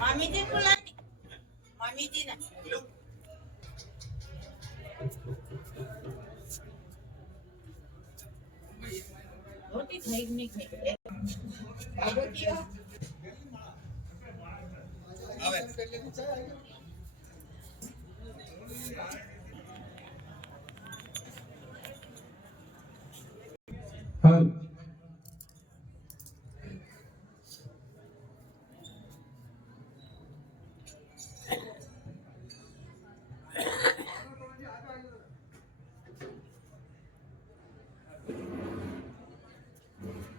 मामी जी बोला मामी जी ना रोटी खाई नहीं खाई बाबू जी आवे हां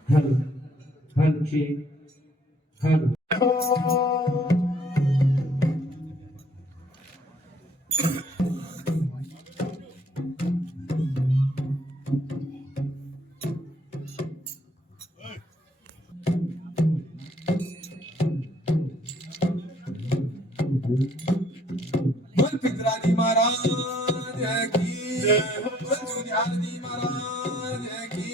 Hello. Hello, Chief. Hello. बोल पितराजी महाराज की बोल जुनियारजी महाराज की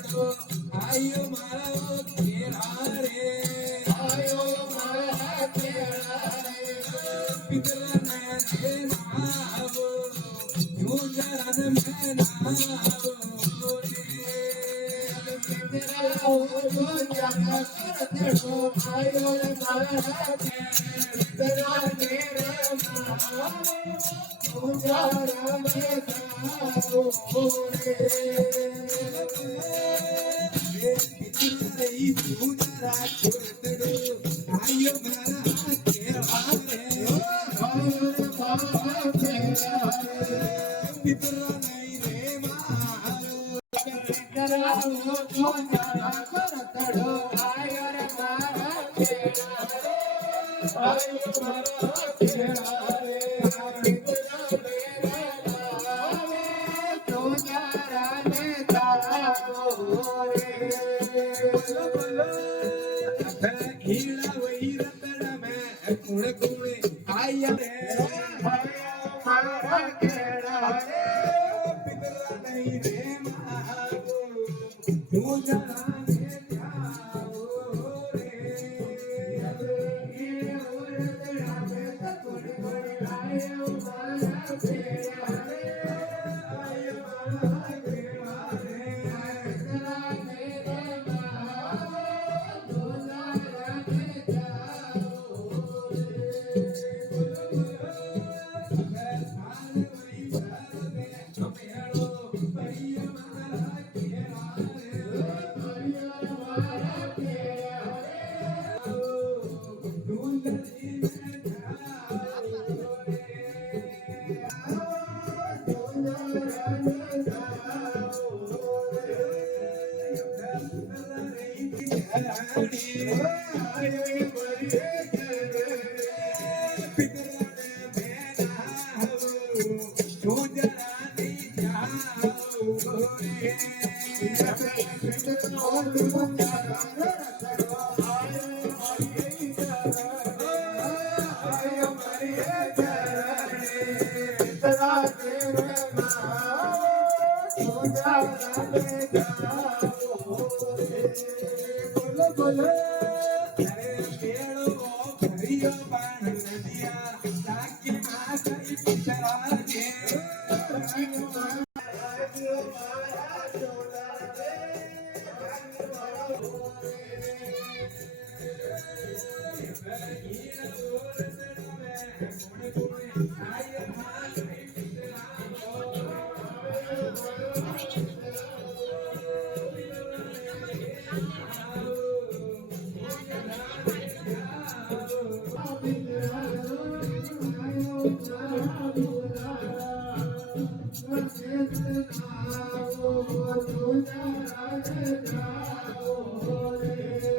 आयो मारो तेरा रे आयो मारा तेरा रे पितरा ने नावो जुजरन में नावो रे पितरा ओ जुजरन तेरो आयो मारा तेरा रे नावो जुजरन में नावो रे आयो मारा तेरा रे पितरा नहीं रे मारो पितरा ओ जोना करतड़ो आयो रे मारा तेरा रे आयो मारा तेरा रे पितरा मेरा नावे तो जारा ने तारो रे बोलो खीरा वही रतड़ में कुण कुणे आया रे आयो मारा केड़ा रे पितरा नहीं रे मारो तू जरा ने जाओ रे ये रतड़ में तो कुण कुणे आयो मारा केड़ा रे आयो मारा केड़ा रे पितरा मेरे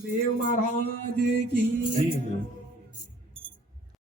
देव महाराज की